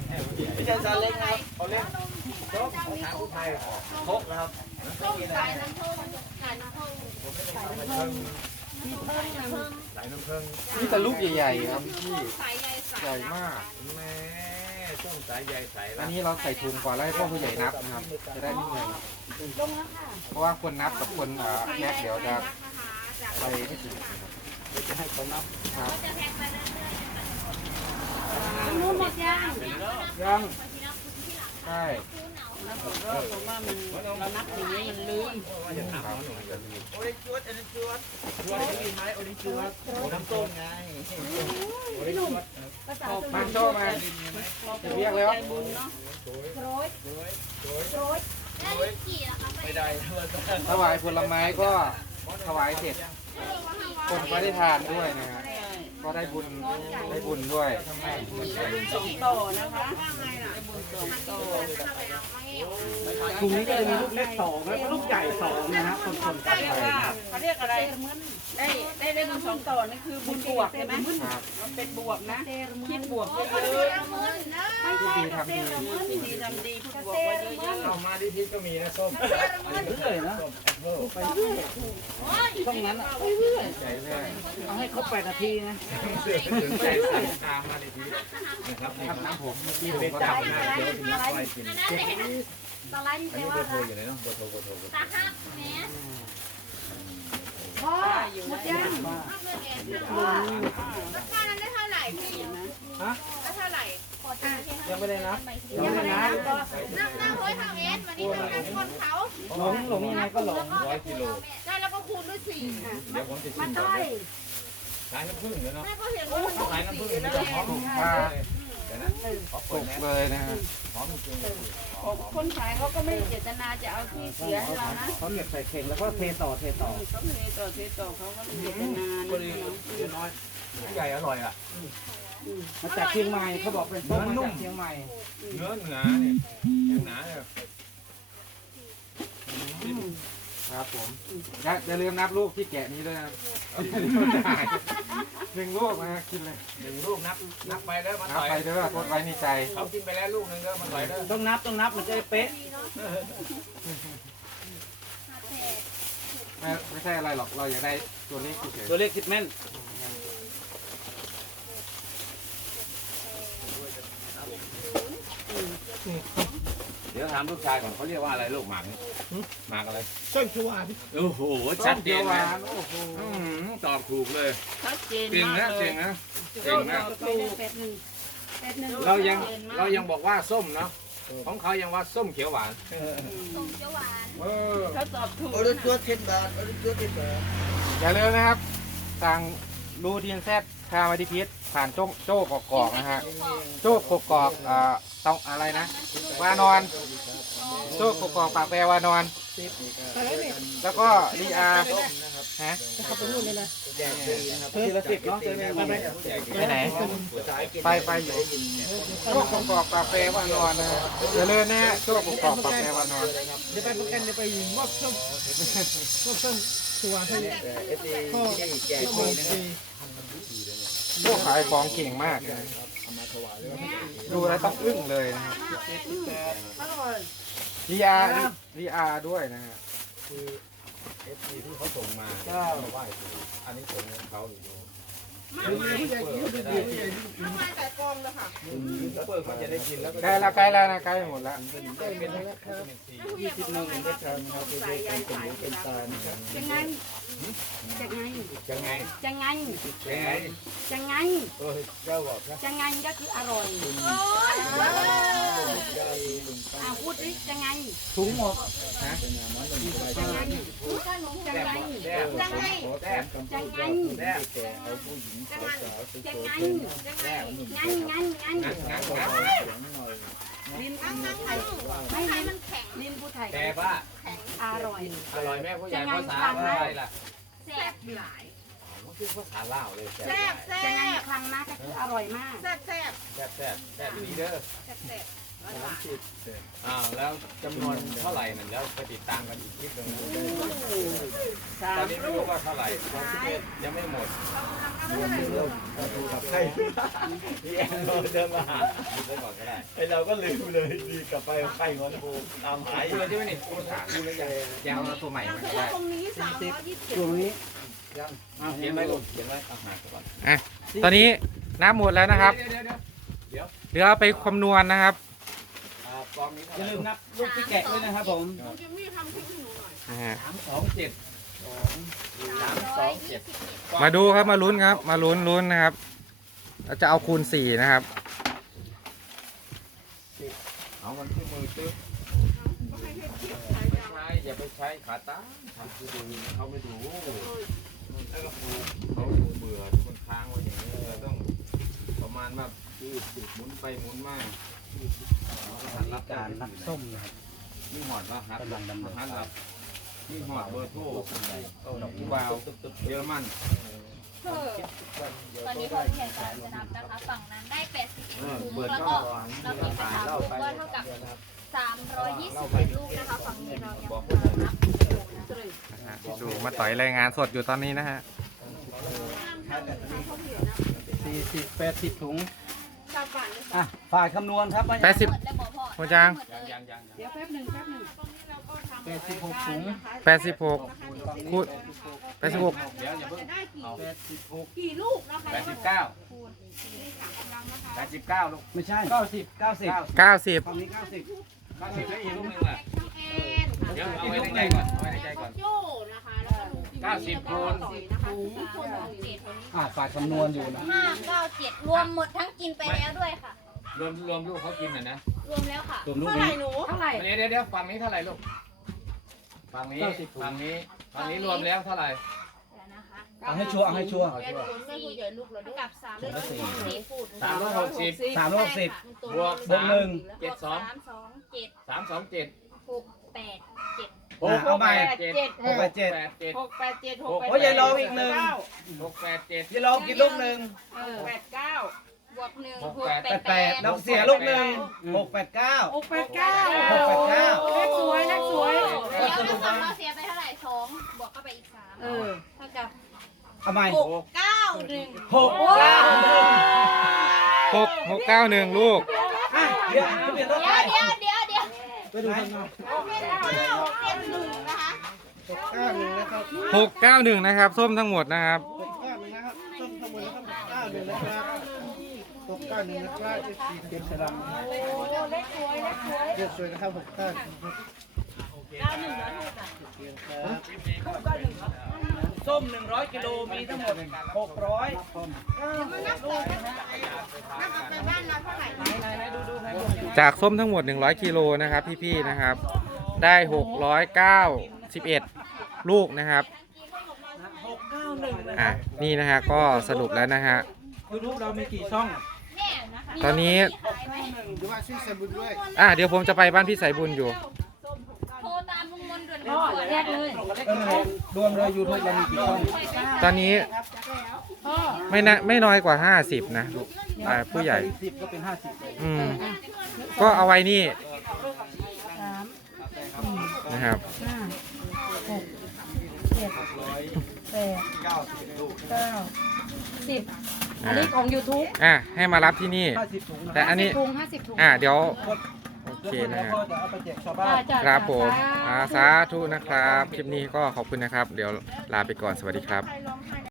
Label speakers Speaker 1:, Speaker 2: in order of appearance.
Speaker 1: ไม่ใช่ซาเล้งครับเขาเรียกโจ๊กภาษาผู้ไทยโคกนะครับ
Speaker 2: ต้มสายน้ำผึ้งสายน้ำผึ้ง
Speaker 1: สายน้ำผึ้งสายน้ำผึ้ง
Speaker 3: นี่แต่ลูกใหญ่ๆครับพี่
Speaker 2: สายใยสาย
Speaker 3: ใหญ่มาก
Speaker 1: แม่ต้มสายใยใส
Speaker 3: อันนี้เราใส่ถุงก่อนแล้วให้พ่อผู้ใหญ่นับนะครับ จะได้ไม่เหนื่อยเพราะว่าคนนับกับคนแยกเดี๋ยวจะไปไม่ถึงนะครับ
Speaker 1: จะให้เขานับ
Speaker 3: ครับ
Speaker 2: จะแทงไปเรื่อย
Speaker 4: นู้นหมดยัง
Speaker 3: ยังใช่
Speaker 5: ผมว่ามันเรานับอย่างนี้มันลืม
Speaker 1: ว่าจะถามหนูจะลืมโอ้ยจวดอันนี้จวดจวดได้ยินไหมโอ้ยจวดน้ำต้มไงโอ้ยจวด
Speaker 3: มาโชว์มาจะเรียกแล้ว
Speaker 5: บุญเนาะ
Speaker 2: ๆแล้วนี่กี่ล่ะคะ
Speaker 1: ไม่ได้เลย
Speaker 3: ถวายผลไม้ก็ถวายเสร็จ คนก็ได้ทานด้วยนะครับก็ได้บุญด้วย
Speaker 5: ได้บุญสองต่อนะคะได้บุญสองต่อ
Speaker 6: ถุงนี้ก็จะมีลูกเล็ก2แล้วก็ลูกใหญ่2นะฮะคนๆกัน
Speaker 5: เรียก
Speaker 6: ไป
Speaker 5: ว่า
Speaker 6: นะครับ
Speaker 5: เขาเรียกอะไรได้บุญสองต่อนี่คือบุญบวกใช่ไหม
Speaker 3: ครับ
Speaker 5: มันเป็นบวกนะคิดบวกเย
Speaker 2: เย
Speaker 5: อะ
Speaker 2: อะมึนนะ
Speaker 3: ที่ดีทำดี
Speaker 5: ๆดีทำดีพูดบวกไว้เยอะ
Speaker 1: เอามาดิพีก็มีนะส้ม
Speaker 6: เรื่อยนะ
Speaker 1: ส้มแอปเปิ้ล
Speaker 6: ไปเรื่อยช่องนั้นอะไปเรื่อย
Speaker 3: ใหญ่เลย
Speaker 6: เอาให้ครบ8 นาทีนะ
Speaker 1: ถึงใจตามมาดิพีนะครับนี่
Speaker 3: ครับน้ำผมเมื่อกี้ผม
Speaker 1: เป็น
Speaker 3: ก็
Speaker 1: จับ
Speaker 3: ทำ
Speaker 1: นะเดี๋ยวถึงคอยกิน
Speaker 2: อันนั้นเห็น
Speaker 4: สไลด์นี่
Speaker 1: อัน
Speaker 4: แปล
Speaker 1: นี้เบ
Speaker 4: ว่า
Speaker 1: อร์โทรอยู่ไหนเนาะเบอร์โทร
Speaker 2: ตาหักแม่
Speaker 4: พ่อหมดยัง
Speaker 2: หักเลยแม่ราคานั้นได้เท่าไหร่พี่ได้เท่าไหร่
Speaker 6: ยังไม่ได้นับ
Speaker 4: ยังไม่ได้นะก็
Speaker 2: นั่งร้อยทางเอสวันนี้เป็นการคนเขา
Speaker 6: หลงยังไงก็หลง
Speaker 1: 100 กิโล
Speaker 2: ใช่แล้วก็คูณด้วยสี่
Speaker 1: เดี๋ยวผมจะชิ
Speaker 4: มาม
Speaker 1: ก่อ
Speaker 4: ต้อน ย
Speaker 1: ขายน้ำผึ้งเลยเนาะ
Speaker 2: แม่ก็เห็นว่ามัน
Speaker 1: ขายน้ำผึ้งนี่จะหอมเดี๋ยวนะขอ
Speaker 3: ต
Speaker 1: เปิด
Speaker 3: ก
Speaker 1: นะ
Speaker 3: เลยนะฮะ
Speaker 1: หอมจริง
Speaker 5: ๆคนขายเขาก็ไม่ได้เจตนาจะเอาที่เสียให้เรานะ
Speaker 6: เขาเก็บใส่เข่งแล้วก็เทต่อ
Speaker 5: เขาเทต่อเขาก็ไม่ได้เจตนา
Speaker 1: พอดีเดี๋ยวน้อยใหญ่อร่อยอ่ะ
Speaker 6: มาจากเชียงใหม่เขาบอกเป็นต้มมาจากเชียงใหม่
Speaker 1: เนื้อหนาเนี่ยหนาเนี่ย
Speaker 3: ครับผมอย่าลืมนับลูกที่แกะนี้ด้วยนะครับ1 ลูกนะฮะกินเลย
Speaker 1: 1 ลูกนับไปแล้วมา
Speaker 3: นับ
Speaker 1: ต่อย
Speaker 3: ไปเด้อทดไว้ในใจ
Speaker 1: เขากินไปแล้วลูกนึงก็มาต่อยแล้ว
Speaker 6: ต้องนับมันจะได้เป๊ะ
Speaker 3: ไม่ใช่อะไรหรอกเราอยากได้ตัวเลขเฉย
Speaker 6: ตัวเลขคิดแม่น
Speaker 1: เดี๋ยวถามลูกชายก่อนเขาเรียกว่าอะไรลูกหมากหมากอะไร
Speaker 6: ต้นชัวร์
Speaker 1: โอ้โห
Speaker 3: ๆ
Speaker 1: ชัดเจน
Speaker 3: ห
Speaker 1: นะ
Speaker 3: วานโอ้โห
Speaker 1: ตอบถูกเลย
Speaker 5: ชัดเจน
Speaker 1: เก่ง
Speaker 5: มาก
Speaker 1: นะ
Speaker 5: เล
Speaker 1: เก่
Speaker 5: ย
Speaker 1: งนะเก่งนะ เรายังบอกว่าส้มเนาะของเขายังว่าส้มเขียวหวาน
Speaker 2: ส่งเจ้าหวาน
Speaker 5: เขาตอบถูก
Speaker 1: โอ้ยตัว10 บาทโอ้ยตัว10 บาท
Speaker 3: อย่าลืมนะครับสั่งรูทีนแซดคามาดิพิษผ่านโจ้กอกๆนะฮะโจ้กอกต้องอะไรนะวานอนโจ้กอกๆปากแปรวานอน แล้วก็ลีอาฮะ
Speaker 6: ทีละ10เนาะจะไม่
Speaker 3: ไปไหนไปอยู่โจ้กอกๆปากแปรวานอนนะฮะอย่าลืมนะฮะโจ้กอกๆปากแปรวานอน
Speaker 6: เดี๋ยวไปประกันเดี๋ยวไปมอบส้มชัวร์ให้พ่อแก่ทีนะครับ
Speaker 3: พวกขายของเก่งมากเลยดูแล้วต้องอึ้งเลยนะครับลีอาด้วยนะฮะ
Speaker 1: คือเอฟซีที่เขาส่งมาไหว้ครูอันนี้ส่งของเขาอยู่ทำไมใส่กองเลยค่ะเปิดเขาจะได้กินแล้ว
Speaker 3: ใกล้แล้วนะใกล้หมดแล้ว
Speaker 1: เป็นแล้วครับ21เป็นการนะครับเป็นตานะครับ
Speaker 4: จะไงจะไง
Speaker 1: จะไง
Speaker 4: จะไง
Speaker 1: จะไง
Speaker 4: จะไง
Speaker 1: เออเจ้าบอกนะ
Speaker 4: จะไงก็คืออร่อยพูดดิจะไง
Speaker 3: ถุงหมดนะ
Speaker 4: จะไงจะไง
Speaker 1: แซ่บแซ่บแซ่บ
Speaker 4: จะไง
Speaker 1: แซ่บ
Speaker 4: จะไงงันงันงัน
Speaker 1: งั้น
Speaker 4: ลิ้นไม่
Speaker 2: ให้
Speaker 4: ลิ้น
Speaker 2: มันแข็ง
Speaker 4: ลิ้นผู้ไทย
Speaker 1: แต่ว่า
Speaker 4: อร่อย
Speaker 1: อร่อยแม่ผู้ใหญ่ภาษาอะไรล่ะ
Speaker 2: แซ่บหลาย
Speaker 1: มันคือภาษาลาวเลย
Speaker 2: แซ่บแซ่
Speaker 4: จะไง
Speaker 2: บ
Speaker 4: ครั้งมากก็คืออร่อยมาก
Speaker 2: แซ่บแซ่บ
Speaker 1: แซ่บแซ่บแซ่บดีเด้อ
Speaker 2: แซ่บแซ่บ
Speaker 7: แล้วจำนวนเท่าไหร่นั่นแล้วไปติดตามกันอีกนิดนึงนะ
Speaker 5: สา
Speaker 7: ตอน
Speaker 5: ม
Speaker 7: นี้ไม่
Speaker 5: ลู
Speaker 7: รู้
Speaker 5: ก
Speaker 7: ว่าเท่าไหร่ยังไม่หมด
Speaker 1: ใช่พี่แอนเราเดินมาหา
Speaker 7: ดูไว้ก่อนก็ได้
Speaker 1: ไอเราก็ลืมเลยดีกลับไปไข่งอนกูตามหาย
Speaker 7: ดูเลยที่ว่านี่กูถามดูเลยยังเอาตัวใหม่มาได้
Speaker 5: ตรงนี้327
Speaker 6: ตรงนี้
Speaker 7: เขียนไว้ลูกเขียนไว้เอาหาก่อน
Speaker 3: อ่ะตอนนี้น้ำหมดแล้วนะครับ
Speaker 7: เดี๋ยว
Speaker 3: เดี๋ยวเอาไปคำนวณนะครับ
Speaker 7: กองนี้
Speaker 6: อย่าลืมนับลูกที่แกะด้วยนะครับผม
Speaker 2: คุณจิมมี่ทำคลิปให้หนูหน่อย
Speaker 3: นะฮะ
Speaker 7: 327
Speaker 3: มาดูครับมาลุ้นครับ มาลุ้นนะครับเราจะเอาคูณ4นะครับ
Speaker 7: เอามันที่มือตึ๊บไม่ใช่อย่าไปใช้ขาตั้งทำคือดูเขาไม่ดูแล้วก็เขาเบื่อที่มันค้างไว้อย่างนี้เราต้องประมาณว่าหมุนไปหมุนมาหันรับ
Speaker 6: การนับส้มนะครับ
Speaker 7: นี่หอดว่าหัด
Speaker 6: กำลังดำเนิน
Speaker 7: หั
Speaker 6: กาน ร
Speaker 7: รับนี่หอดเบอร์โทรดอกวาวเยอรมัน
Speaker 4: ตอนนี้คนแข่งกำลังจะนับนะคะ ฝั่งนั้นได้81ถุง
Speaker 7: เปิด
Speaker 4: แล้ว
Speaker 7: ก็
Speaker 4: ก็เรามีกระถางลูกก็เท่ากับ321ลูกนะคะ ฝั่งนี้เรายังกำลังนับอยู่นะ
Speaker 3: นะฮะดูมาต่อยรายงานสดอยู่ตอนนี้นะฮะ
Speaker 6: 40 80 ถุง
Speaker 2: ชาวบ้านเลย
Speaker 6: อ่ะฝ่ายคำนวณครับว่า
Speaker 3: 80
Speaker 4: หมดแล้วบอกพ่อ
Speaker 3: คุณจาง
Speaker 4: หมดเลย
Speaker 7: ยัง
Speaker 5: เดี๋ยวแป๊บหนึ่ง
Speaker 2: ตรงนี้เราก็ทำ
Speaker 6: 86 ถุง
Speaker 3: 86คูณ86
Speaker 7: เดี๋ยวอย่าเพิ่ง
Speaker 2: จะได้กี่
Speaker 6: 86
Speaker 2: กี่ลูกนะคะ
Speaker 7: 89
Speaker 2: คูณนี่ค่ะกำลังนะคะ
Speaker 7: 89ลูก
Speaker 6: ไม่ใช่ 90
Speaker 3: 90
Speaker 6: ฝั่งนี้ 90
Speaker 7: 90แล้วอีกลูกนึงล่ะ
Speaker 2: น้องแอนค่ะ
Speaker 7: เดี๋ยวเอาไว้ในใจก่อนเอาไว้ในใจก่อน
Speaker 2: โจ้นะคะแล้วก็ลุงจิมมี่
Speaker 7: 90คูณ
Speaker 2: ต่อยนะคะ
Speaker 4: คูณ7
Speaker 6: ฝ่ายคำนวณอยู่นะ
Speaker 4: 597รวมหมดทั้งกินไปแล้วด้วยค่ะ
Speaker 7: รวมลูกเขากินน่ะนะ
Speaker 4: รวมแล้วค่ะ
Speaker 6: รวมลูก
Speaker 2: เท่าไหร่
Speaker 6: นี้
Speaker 2: หนู
Speaker 5: เท่าไหร่
Speaker 7: เดี๋ยวฝั่งนี้เท่าไหร่ลูกฝั่งนี้ฝั่งนี้รวมแล้วเท่าไหร่
Speaker 4: เดี๋ยวนะคะ
Speaker 6: เอาให้ชัวร์เอาให้ชัวร์
Speaker 2: แอนคูณไม่คูณใหญ่ลูกเราด้วย
Speaker 4: กับ364ฟูด
Speaker 7: 360
Speaker 6: 360
Speaker 7: บวก
Speaker 6: บวกหนึ่ง
Speaker 7: 72 327
Speaker 4: 687
Speaker 6: เอาใหม่
Speaker 5: 687
Speaker 6: 687
Speaker 5: 687
Speaker 6: โอ้ยยายรออีกหนึ่ง
Speaker 7: 687
Speaker 6: พี่ลองกินลูกหนึ่ง
Speaker 5: 89
Speaker 4: บวก1
Speaker 6: 88น้องเสียลูกหนึ่ง689
Speaker 5: 689 เลขสวยเลขสวย
Speaker 4: เดี๋ยวเราสองเราเสียไปเท่าไหร่2บวกเข้าไปอีก3
Speaker 5: เออ
Speaker 4: เท่ากับ
Speaker 6: เอาใหม่
Speaker 4: 691
Speaker 3: 691ลูก
Speaker 6: อ่ะเดี๋ยวเปลี่ยนรถไป
Speaker 4: เดี๋ยว
Speaker 6: ไปดูทางนอก
Speaker 2: 971นะคะ
Speaker 6: 691นะครับ
Speaker 3: 691นะครับส้มทั้งหมดนะครับ
Speaker 6: 691นะครับต้นทั้งหมดนะครับ691นะครับ691นะครับเก็บสลังเลขสวยนะครับ691ส้ม100กิโลมีทั้งหมด600
Speaker 2: นับไปบ้านเราเท่าไหร่
Speaker 6: ไหนดูดู
Speaker 3: จากส้มทั้งหมด100กิโลนะครับพี่ๆนะครับ ได้691ลูกนะครับ
Speaker 6: 691นะ
Speaker 3: อ่ะนี่นะฮะก็สรุปแล้วนะฮะ
Speaker 6: ยูทูบเรามีกี่ช่อง
Speaker 3: ตอนนี้
Speaker 6: ดูว่าชื่อสมบูรณ์ด้วย
Speaker 3: เดี๋ยวผมจะไปบ้านพี่สายบุญอยู่
Speaker 4: โทรตามลุงมนต์ด่วน
Speaker 5: พ่อแยกเลย
Speaker 6: รวมเลยยูทูบเรามีกี่ช่อง
Speaker 3: ตอนนี้
Speaker 5: พ่อ
Speaker 3: ไม่น้อยกว่า50นะลูกผู้ใหญ่
Speaker 6: 10ก็เป็น50เลย
Speaker 3: อืมก็เอาไว้นี่
Speaker 5: 3
Speaker 3: นะครับ
Speaker 5: 5 6 7 8 9 10อันนี้ของ YouTube
Speaker 3: ให้มารับที่นี่
Speaker 6: 50ถุงนะ
Speaker 3: แต่อันนี้
Speaker 5: ถุง50ถุง
Speaker 3: เดี๋ยวโอเค
Speaker 6: เดี๋ยว
Speaker 3: นะ
Speaker 6: คน
Speaker 3: ฮะ
Speaker 6: แล้วก็จะเอาไปแจกชาวบ้าน
Speaker 3: ครับผมสาธุนะครับ คลิปนี้ก็ขอบคุณนะครับ เดี๋ยวลาไปก่อนสวัสดีครับ